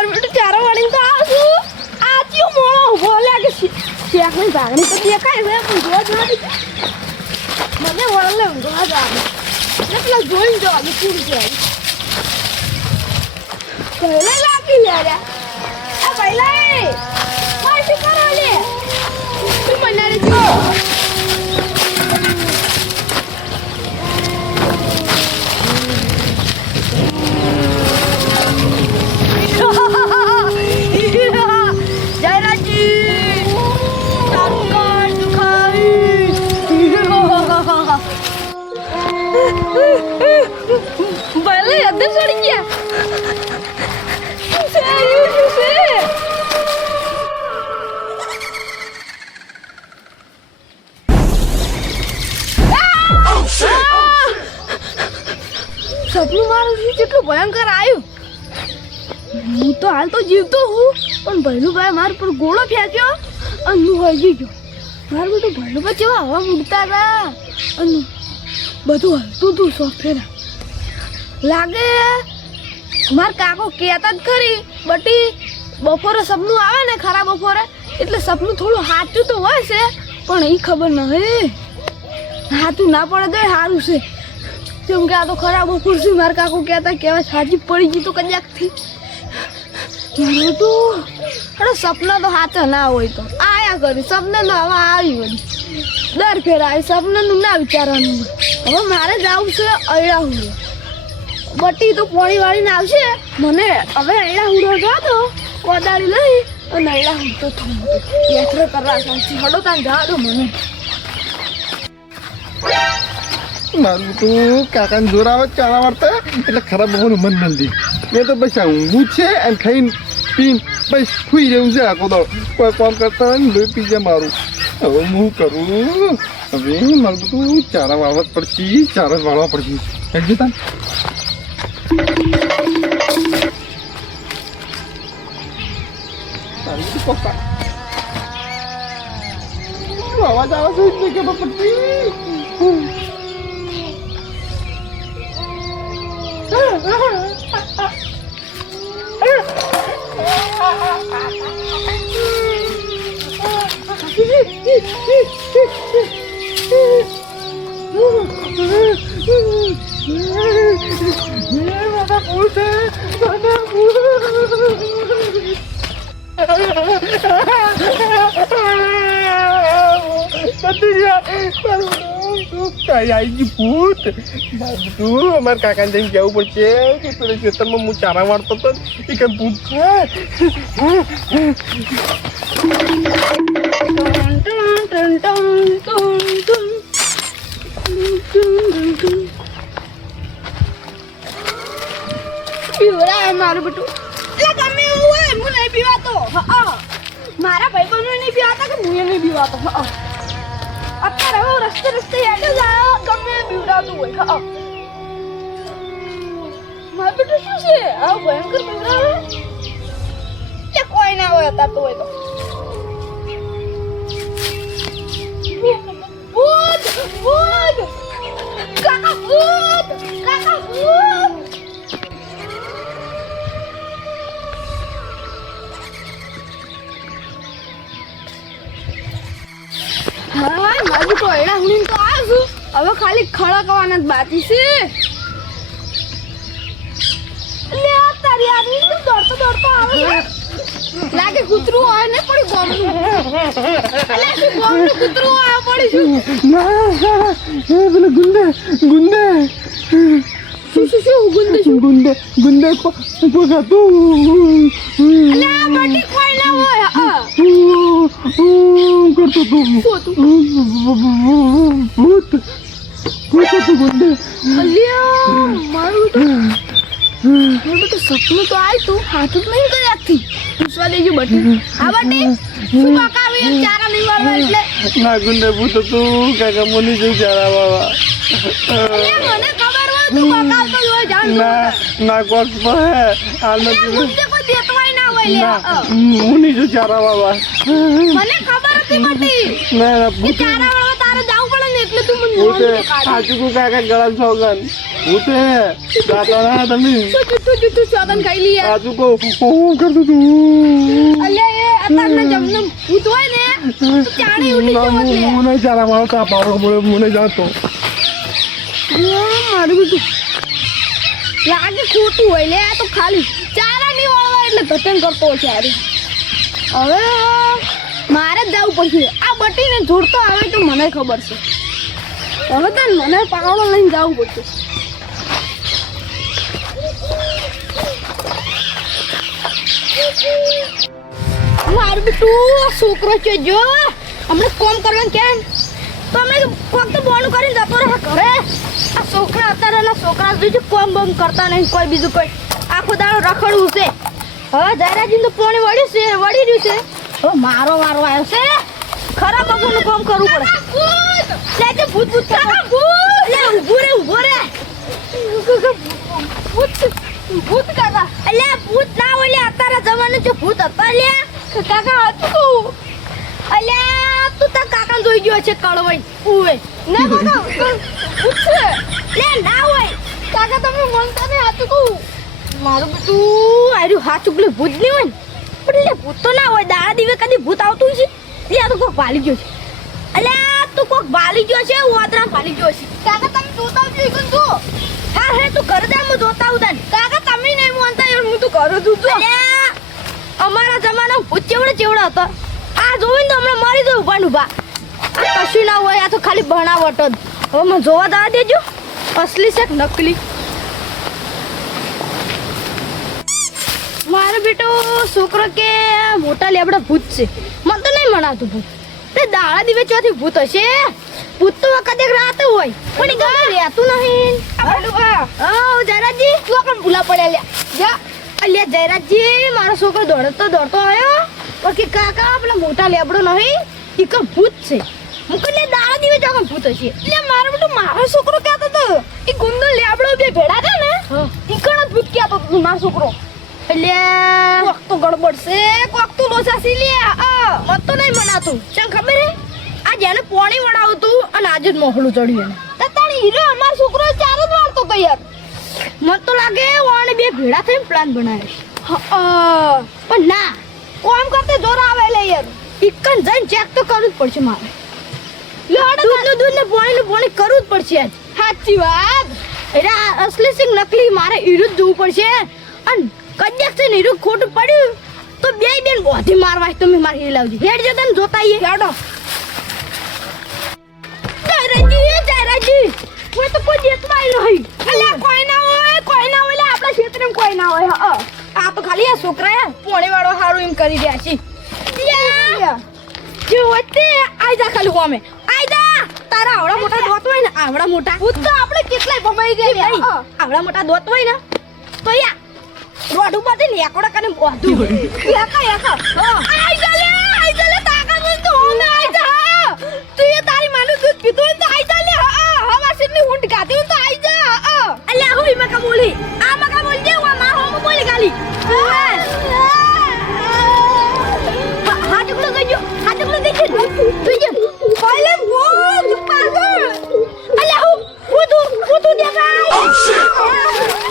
મારું બેટું ચારો વાળીને તો આવશું. આ ચિયો મોળો ઉભો લાગે છે. શેકની ભાગણી તો દેખાય છે પણ જોવા જ નથી. મને વળલે ઊંઘવા જ આવે. એટલે પેલા જોઈને જો આજે પૂરી જાય. પહેલે લાગી લે રે. આ પહેલે કોઈ શું કરો લે? તું બનારે જો. Vale, ada suaranya. સપનું મારું શું કેટલું ભયંકર આવ્યું. હું તો હાલ તો જીવતો હું પણ ભૈલુભાઈ મારા પર ગોળો ફેંક્યો અને હું હજી ગયો. મારું બધું ભૈલુભાઈ કેવા હવા મૂકતા હતા અને બધું હલતું હતું સોફ્ટવેર લાગે. મારા કાકો કહેતા જ ખરી બટી બપોરે સપનું આવે ને ખરા બપોરે એટલે સપનું થોડું સાચું તો હોય છે પણ એ ખબર નહીં સાચું ના પડે તો સારું છે. કેમ કે આ તો ખરા બપોર છે. મારા કાકો કહેતા કહેવાય સાચી પડી ગઈ તો કદાચથી મારું તો અરે સપના તો સાચા ના હોય તો આયા કરી સપના તો હવે આવી વળી દર ફેર આવી સપનાનું ના વિચારવાનું. હવે મારે જવું છે અયડા હુડો. બટી તો પોણી વાળીને આવશે મને હવે અયડા હુડો જા તો કોદાળી લઈ અને અયડા હુડતો થોડું યાત્રા કરવા ચાલશે. હડો ત્યાં જા દો મને. મારું તો કાકાને જોર આવે ચારા વાળતા એટલે ખરાબ બપોરનું મન નથી. મેં તો બસ ઊંઘું છે અને ખાઈને પીને બસ સુઈ રહ્યું છે આખો તો કોઈ કામ કરતા લોહી પી જાય મારું. હવે હું કરું હવે મારું બધું ચારા વાળવા જ પડશે. ચારા વાળવા પડશે. હેડજો તા અવાજ આવે છે કે પડતી ભૂત અમારા કાકાને જઈને જવું પડશે કે પેલા ખેતરમાં હું ચારા વાળતો હતો એ કઈ ભૂત છે. મારું બેટું એટલે ગમે એવું હોય હું નહીં પીવાતો. મારા ભાઈ બહેનો નહીં પીવાતા કે હું નહીં પીવાતો. અત્યારે હવે રસ્તે રસ્તે યાદ જ ગમે પીવડાવતું હોય. મારું બેટું શું છે આવું ભયંકર પીવડાવે કે કોઈ ના હોય અત્યારે તો હોય તો ભૂત ભૂત કાકા ભૂત કાકા ભૂત. હા મારું તો એડા હુડીને તો આવ્યો છું. હવે ખાલી ખળકવાના જ બાકી છે. લે તારી આદમી તો દોડતો દોડતો આવે લાગે કૂતરું આવે ને પડી ગોમનું. એટલે શું ગોમનું કૂતરું આવે પડી શું ના પેલો ગુંડે ગુંડે શું શું શું ગુંડે શું ગુંડે ગુંડે પગાતું એટલે આ બટી કોઈ ના હોય. કરતો તું ભૂત કરતો ગુંડે. અલ્યા મારું તો સપનું તો આવ્યું તું હાથું જ નહીં કરી આખી પૂછવા લેજો બટી. આ બટી શું કાકા આવી ચારા નહીં વાળવા એટલે ના ગુંડે ભૂત તું કાકા મોની જઈ ચારા વાળવા. મને ખબર હોય તું કાકા તો હોય જાણ ના ના કોક હે હાલ નથી મુદ્દે કોઈ દેતવાય ના હોય લે. મોની જઈ ચારા વાળવા મને ખબર હતી બટી ના ના કે ચારા વાળવા તારે જાવું પડે ને એટલે તું મને સાચું કાકા ગળા સોગન ઉતે જાતા ના તમે તું ચોગન ખાઈ લી યાર આજુ કો હું કરતો તું અલ્યા એ અત્યારના જમનું ભૂત હોય ને તો ચાણી ઉડી જવો લે હું નહીં ચાલા મારો તા પાવડો બોલે હું નહીં જાતો મારું બધું લાગે ખોટું હોય લે આ તો ખાલી ચારા નહીં વળવા એટલે ઘટન કરતો છે અરે હવે મારે જ જવું પડશે આ બટીને જોડતો આવે તો મને ખબર છે હવે તો મને પાવડો લઈને જવું પડશે મારું બેટું છોકરો છે જો હમણાં કોમ કરવાનું કેમ તો હમણાં ફક્ત બોનું કરીને જતો રહે ઘરે આ છોકરા અત્યારેના છોકરા બીજું કોમ બમ કરતા નહીં કોઈ બીજું કોઈ આખો દાડો રખડવું છે હવે જયરાજીને તો પોણી વળી રહ્યું છે હવે મારો વારો આવ્યો છે ખરા બગોનું કામ કરવું પડે લે તે ભૂત ભૂત લે ઊભો રે ભૂત કાકા અલ્યા ભૂત ના હોય અત્યારે જમાનો છે ભૂત હતા લે કાકા હતું તું અલ્યા તું તાર કાકા જોઈ ગયો છે કળવાઈ ઉવે ના કાકા ભૂત છે લે ના હોય કાકા તમે મનતા ને હતું તું મારું બધું આર્યું હાથ ઉગલે ભૂત નહીં હોય ને પણ લે ભૂત તો ના હોય દાડા દીવે કદી ભૂત આવતું છે લે આ તો કોક ભાલી ગયો છે અલ્યા તું કોક ભાલી ગયો છે વાદરા ભાલી ગયો છે કાકા તમે જોતા આવજો ઈકન તું હા હે તું ઘરે જા હું જોતા આવું તને કાકા તમે નહીં મોનતા યાર હું તો ઘરે છું અલ્યા અમારા જમાનામાં ભૂત ચેવડા હતા આ જોઈને તો હમણાં મારી દઉં ઉભા આ કશું ના હોય આ તો ખાલી બનાવટ જ હવે મને જોવા દવા દેજો અસલી છે કે નકલી મારો બેટો છોકરો કે મોટા લેબડા ભૂત છે મને તો નહીં મનાતું ભૂત તે દાડા દિવસ ચોથી ભૂત હશે ભૂત તો કદેક રાતે હોય પણ ઈ ગામ રહેતું નહીં જયરાજજી તું પણ ભૂલા પડ્યા લ્યા જા અલ્યા જયરાજજી મારો છોકરો દોડતો આવ્યો પણ કે કાકા પેલા મોટા લેબડો નહીં ઈ ક ભૂત છે હું કલે દાડા દિવસ ચોકન ભૂત હશે એટલે મારો બેટો મારો છોકરો કહેતો હતો ઈ ગુંદો લેબડો બે ભેડા છે ને ઈ કણ ભૂત કહેતો હતો મારો છોકરો એટલે કોક તો ગડબડ છે કોક તો લોસાસી લે મત તો નહીં મનાતું ચમ ખબર હે આ જેને પોણી વડાવતું અને આજે જ મોહળું ચડ્યું એને તાણી હીરો અમાર છોકરો ચાર જ વાળતો તો યાર મત તો લાગે ઓણે બે ભેડા થઈને પ્લાન બનાવ્યો પણ ના કોમ કરતે જોર આવે લે યાર ઇકન જઈને ચેક તો કરવું જ પડશે મારે દૂધ ને પાણી કરવું જ પડશે આજ સાચી વાત એટલે અસલી સિંગ નકલી મારે હીરો જ જોવું પડશે અને કદાચ છે નીરું ખોટું પડ્યું તો બે બેન બોધી મારવા તમે મારી હિલાવજી હેડ જો તને જોતા આઈએ હેડો જયરાજી હું તો કોઈ દેતવાય નહીં અલ્યા કોઈ ના હોય લે આપણા ક્ષેત્રમાં કોઈ ના હોય આ તો ખાલી આ છોકરા પોણી વાળો હારું એમ કરી રહ્યા છે જો વતે આઈજા ખાલી કોમે આઈજા તારા આવડા મોટા દોત હોય ને આવડા મોટા ભૂત તો આપણે કેટલાય ભમાઈ ગયા આવડા મોટા દોત હોય ને તો યા રોડ ઉપર થી લેકોડા કને બોધું એકા આઈ ચાલે તાકા મન તો હોમે આઈ જા તું એ તારી માનું દૂધ પીતો તો આઈ ચાલે હવા સિરની હુંડ ગાતી તો આઈ જા અલ્યા હોઈ મકા બોલી આ મકા બોલી દે વા મા હોમ બોલી ગાલી હાથ ઉકળો દેજો તું જે ઓલે ભૂત પાગલ અલ્યા હું તું દેખાય